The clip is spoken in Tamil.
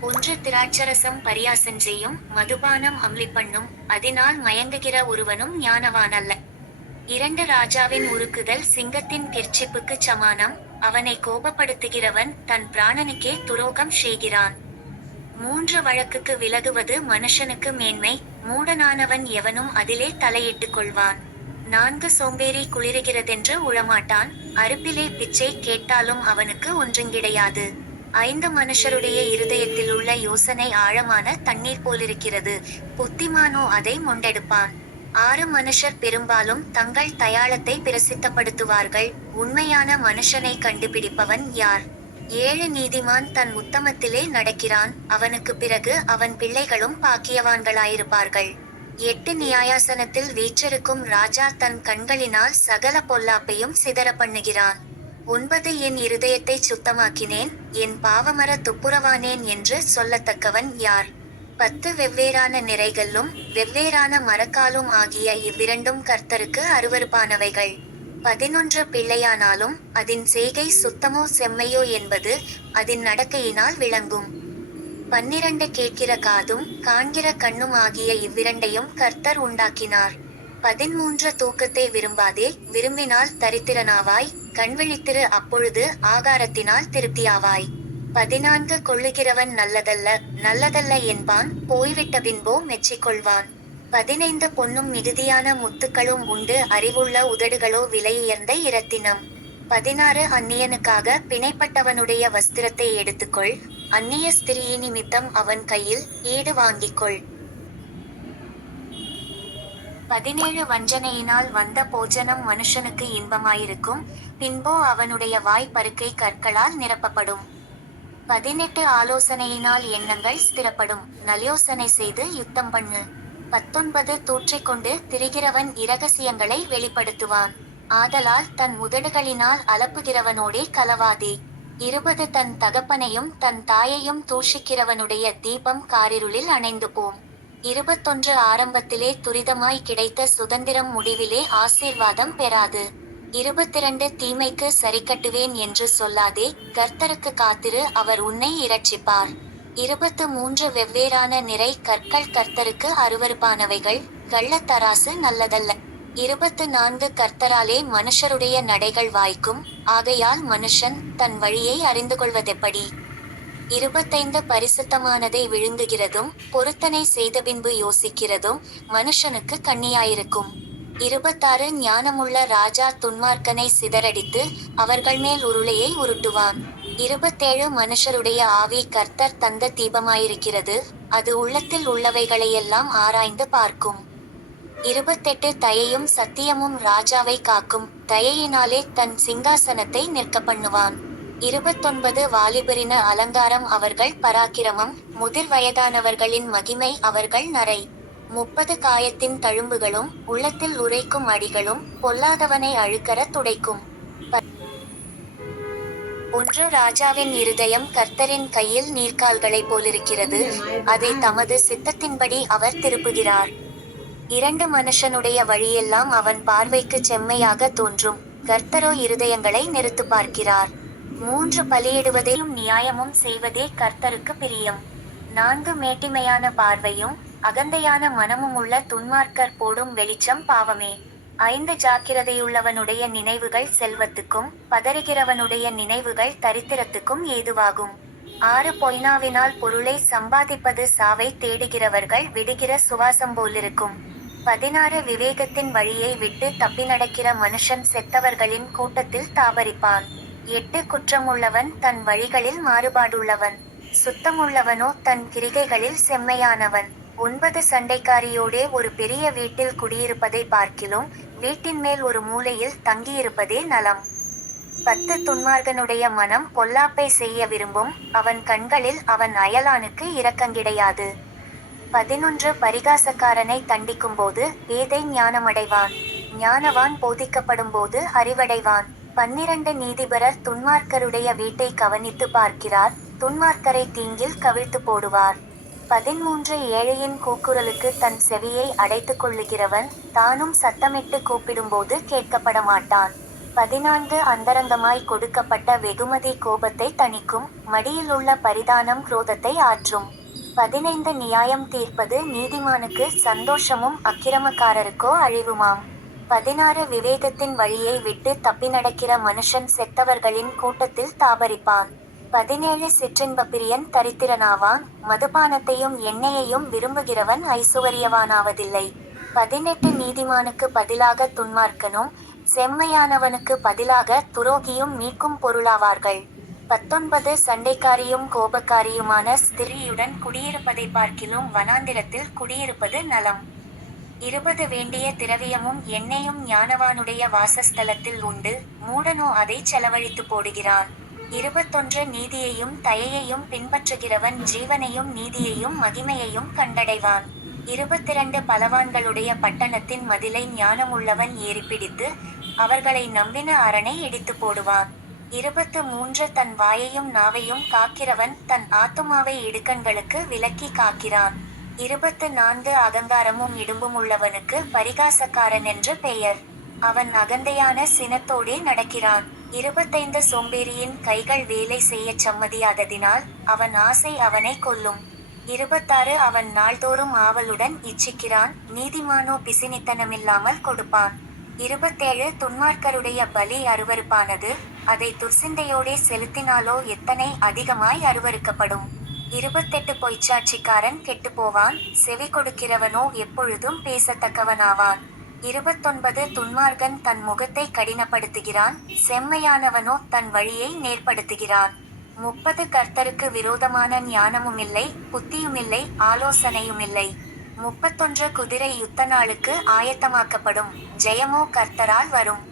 ஒன்று திராட்சரசம் பரியாசம் செய்யும் மதுபானம் அம்லி பண்ணும் அதனால் மயங்குகிற ஒருவனும் ஞானவானல்ல. இரண்டு ராஜாவின் உருக்குதல் சிங்கத்தின் கிர்ச்சிப்புக்கு சமானம் அவனை கோபப்படுத்துகிறவன் தன் பிராணனுக்கே துரோகம் செய்கிறான். மூன்று வழக்குக்கு விலகுவது மனுஷனுக்கு மேன்மை மூடனானவன் எவனும் அதிலே தலையிட்டுக் கொள்வான். நான்கு சோம்பேறி குளிருகிறதென்று உழமாட்டான் அறுப்பிலே பிச்சை கேட்டாலும் அவனுக்கு ஒன்றுங்கிடையாது ஐந்து மனுஷருடைய இருதயத்தில் உள்ள யோசனை ஆழமான தண்ணீர் போலிருக்கிறது. புத்திமானோ அதை மொண்டெடுப்பான். ஆறு மனுஷர் பெரும்பாலும் தங்கள் தயாளத்தை பிரசித்தப்படுத்துவார்கள். உண்மையான மனுஷனை கண்டுபிடிப்பவன் யார்? ஏழு நீதிமான் தன் உத்தமத்திலே நடக்கிறான். அவனுக்கு பிறகு அவன் பிள்ளைகளும் பாக்கியவான்களாயிருப்பார்கள். எட்டு நியாயாசனத்தில் வீற்றிருக்கும் ராஜா தன் கண்களினால் சகல பொல்லாப்பையும் சிதற பண்ணுகிறான். ஒன்பது என் இருதயத்தை சுத்தமாக்கினேன் என் பாவமர துப்புரவானேன் என்று சொல்லத்தக்கவன் யார்? பத்து வெவ்வேறான நிறைகளும் வெவ்வேறான மரக்காலும் ஆகிய இவ்விரண்டும் கர்த்தருக்கு அருவருப்பானவைகள். பதினொன்று பிள்ளையானாலும் அதன் செய்கை சுத்தமோ செம்மையோ என்பது அதன் நடக்கையினால் விளங்கும். பன்னிரண்டு கேட்கிற காதும் காண்கிற கண்ணும் ஆகிய இவ்விரண்டையும் கர்த்தர் உண்டாக்கினார். பதிமூன்று தூக்கத்தை விரும்பாதே விரும்பினால் தரித்திரனாவாய் கண்விழித்திரு அப்பொழுது ஆகாரத்தினால் திருப்தியாவாய். பதினான்கு கொள்ளுகிறவன் நல்லதல்ல நல்லதல்ல என்பான் போய்விட்ட பின்போ மெச்சிக்கொள்வான். பதினைந்து பொன்னும் மிகுதியான முத்துக்களும் உண்டு அறிவுள்ள உதடுகளோ விலையுயர்ந்த இரத்தினம். பதினாறு அந்நியனுக்காக பிணைப்பட்டவனுடைய வஸ்திரத்தை எடுத்துக்கொள் அந்நிய ஸ்திரீ நிமித்தம் அவன் கையில் ஈடு வாங்கிக்கொள். பதினேழு வஞ்சனையினால் வந்த போஜனம் மனுஷனுக்கு இன்பமாயிருக்கும் பின்போ அவனுடைய வாய்ப்பருக்கை கற்களால் நிரப்பப்படும். பதினெட்டு ஆலோசனையினால் எண்ணங்கள் ஸ்திரப்படும். நலயோசனை செய்து யுத்தம் பண்ணு. பத்தொன்பது தூற்றிக்கொண்டு திரிகிறவன் இரகசியங்களை வெளிப்படுத்துவான். ஆதலால் தன் உதடுகளினால் அலப்புகிறவனோடே கலவாதே. இருபது தன் தகப்பனையும் தன் தாயையும் தூஷிக்கிறவனுடைய தீபம் காரிருளில் அணைந்து போம். இருபத்தொன்று ஆரம்பத்திலே துரிதமாய் கிடைத்த சுதந்திரம் முடிவிலே ஆசீர்வாதம் பெறாது. இருபத்திரண்டு தீமைக்கு சரி கட்டுவேன் என்று சொல்லாதே கர்த்தருக்கு காத்திரு அவர் உன்னை இரட்சிப்பார். இருபத்து மூன்று வெவ்வேறான நிறை கற்கள் கர்த்தருக்கு அருவருப்பானவைகள் கள்ளத்தராசு நல்லதல்ல. இருபத்து நான்கு கர்த்தராலே மனுஷருடைய நடைகள் வாய்க்கும் ஆகையால் மனுஷன் தன் வழியை அறிந்து கொள்வதெப்படி? இருபத்தைந்து பரிசுத்தமானதை விழுங்குகிறதும் பொருத்தனை செய்த பின்பு யோசிக்கிறதும் மனுஷனுக்கு கண்ணியாயிருக்கும். இருபத்தாறு ஞானமுள்ள ராஜா துன்மார்க்கனை சிதறடித்து அவர்கள் மேல் உருளையை உருட்டுவான். இருபத்தேழு மனுஷருடைய ஆவி கர்த்தர் தந்த தீபமாயிருக்கிறது. அது உள்ளத்தில் உள்ளவைகளையெல்லாம் ஆராய்ந்து பார்க்கும். இருபத்தெட்டு தயையும் சத்தியமும் ராஜாவை காக்கும். தயையினாலே தன் சிங்காசனத்தை நிற்க பண்ணுவான். இருபத்தொன்பது வாலிபரின அலங்காரம் அவர்கள் பராக்கிரமம். முதிர் வயதானவர்களின் மகிமை அவர்கள் நரை. முப்பது காயத்தின் தழும்புகளும் உள்ளத்தில் உரைக்கும் அடிகளும் பொல்லாதவனை அழுக்கற துடைக்கும். ஒன்று ராஜாவின் இருதயம் கர்த்தரின் கையில் நீர்க்கால்களைப் போலிருக்கிறது. அதை தமது சித்தத்தின்படி அவர் திருப்புகிறார். இரண்டு மனுஷனுடைய வழியெல்லாம் அவன் பார்வைக்கு செம்மையாக தோன்றும். கர்த்தரோ இருதயங்களை நிறுத்து பார்க்கிறார். மூன்று பலியிடுவதையும் நியாயமும் செய்வதே கர்த்தருக்கு பிரியம். நான்கு மேட்டிமையான பார்வையும் அகந்தையான மனமும் உள்ள துன்மார்க்கர் போடும் வெளிச்சம் பாவமே. ஐந்து ஜாக்கிரதையுள்ளவனுடைய நினைவுகள் செல்வத்துக்கும் பதறுகிறவனுடைய நினைவுகள் தரித்திரத்துக்கும் ஏதுவாகும். ஆறு பொய்னாவினால் பொருளை சம்பாதிப்பது சாவை தேடுகிறவர்கள் விடுகிற சுவாசம் போலிருக்கும். பதினாறு விவேகத்தின் வழியை விட்டு தப்பி நடக்கிற மனுஷன் செத்தவர்களின் கூட்டத்தில் தாவரிப்பான் எட்டு குற்றமுள்ளவன் தன் வழிகளில் மாறுபாடுள்ளவன். சுத்தமுள்ளவனோ தன் கிரிகைகளில் செம்மையானவன். ஒன்பது சண்டைக்காரியோடே ஒரு பெரிய வீட்டில் குடியிருப்பதை பார்க்கிலும் வீட்டின் மேல் ஒரு மூலையில் தங்கியிருப்பதே நலம். பத்து துன்மார்கனுடைய மனம் பொல்லாப்பை செய்ய விரும்பும் அவன் கண்களில் அவன் அயலானுக்கு இரக்கங்கிடையாது பதினொன்று பரிகாசக்காரனை தண்டிக்கும்போது ஏதை ஞானமடைவான். ஞானவான் போதிக்கப்படும் போது அறிவடைவான். பன்னிரண்டு நீதிபரர் துன்மார்க்கருடைய வீட்டை கவனித்து பார்க்கிறார். துன்மார்க்கரை தீங்கில் கவிழ்த்து போடுவார். பதிமூன்று ஏழையின் கூக்குரலுக்கு தன் செவியை அடைத்துக் கொள்ளுகிறவன் தானும் சத்தமிட்டு கூப்பிடும்போது கேட்கப்பட மாட்டான் பதினான்கு அந்தரங்கமாய் கொடுக்கப்பட்ட வெகுமதி கோபத்தை தணிக்கும் மடியிலுள்ள பரிதானம் குரோதத்தை ஆற்றும். பதினைந்து நியாயம் தீர்ப்பது நீதிமானுக்கு சந்தோஷமும் அக்கிரமக்காரருக்கோ அழிவுமாம். பதினாறு விவேகத்தின் வழியை விட்டு தப்பி நடக்கிற மனுஷன் செத்தவர்களின் கூட்டத்தில் தாபரிப்பான். பதினேழு சிற்றின்பப்பிரியன் தரித்திரனாவான். மதுபானத்தையும் எண்ணெயையும் விரும்புகிறவன் ஐசுவரியவானாவதில்லை. பதினெட்டு நீதிமானுக்கு பதிலாக துன்மார்க்கனும் செம்மையானவனுக்கு பதிலாக துரோகியும் மீட்கும் பொருளாவார்கள். பத்தொன்பது சண்டைக்காரியும் கோபக்காரியுமான ஸ்திரியுடன் குடியிருப்பதை பார்க்கிலும் வனாந்திரத்தில் குடியிருப்பது நலம். இருபது வேண்டிய திரவியமும் எண்ணெயும் ஞானவானுடைய வாசஸ்தலத்தில் உண்டு. மூடனோ அதை செலவழித்து போடுகிறான். இருபத்தொன்று நீதியையும் தயையையும் பின்பற்றுகிறவன் ஜீவனையும் நீதியையும் மகிமையையும் கண்டடைவான். இருபத்திரண்டு பலவான்களுடைய பட்டணத்தின் மதிலை ஞானமுள்ளவன் ஏறிப்பிடித்து அவர்களை நம்பின அரணை இடித்து போடுவான். இருபத்து மூன்று தன் வாயையும் நாவையும் காக்கிறவன் தன் ஆத்துமாவை இடுக்கண்களுக்கு விலக்கி காக்கிறான். இருபத்து நான்கு அகங்காரமும் இடும்பும் உள்ளவனுக்கு பரிகாசக்காரன் என்று பெயர். அவன் அகந்தையான சினத்தோடே நடக்கிறான். இருபத்தைந்து சோம்பேறியின் கைகள் வேலை செய்யச் சம்மதியாததினால் அவன் ஆசை அவனை கொல்லும். இருபத்தாறு அவன் நாள்தோறும் ஆவலுடன் இச்சிக்கிறான். நீதிமானோ பிசினித்தனமில்லாமல் கொடுப்பான். இருபத்தேழு துன்மார்க்கருடைய பலி அருவருப்பானது அதை துர்சிந்தையோடே செலுத்தினாலோ எத்தனை அதிகமாய் அருவருக்கப்படும். இருபத்தெட்டு பொய்ச்சாட்சிக்காரன் கெட்டுப்போவான். செவி கொடுக்கிறவனோ எப்பொழுதும் பேசத்தக்கவனாவான். இருபத்தொன்பது துன்மார்கன் தன் முகத்தை கடினப்படுத்துகிறான் செம்மையானவனோ தன் வழியை நேர்படுத்துகிறான். முப்பது கர்த்தருக்கு விரோதமான ஞானமுமில்லை புத்தியுமில்லை ஆலோசனையுமில்லை. முப்பத்தொன்று குதிரை யுத்த நாளுக்கு ஆயத்தமாக்கப்படும் ஜெயமோ கர்த்தரால் வரும்.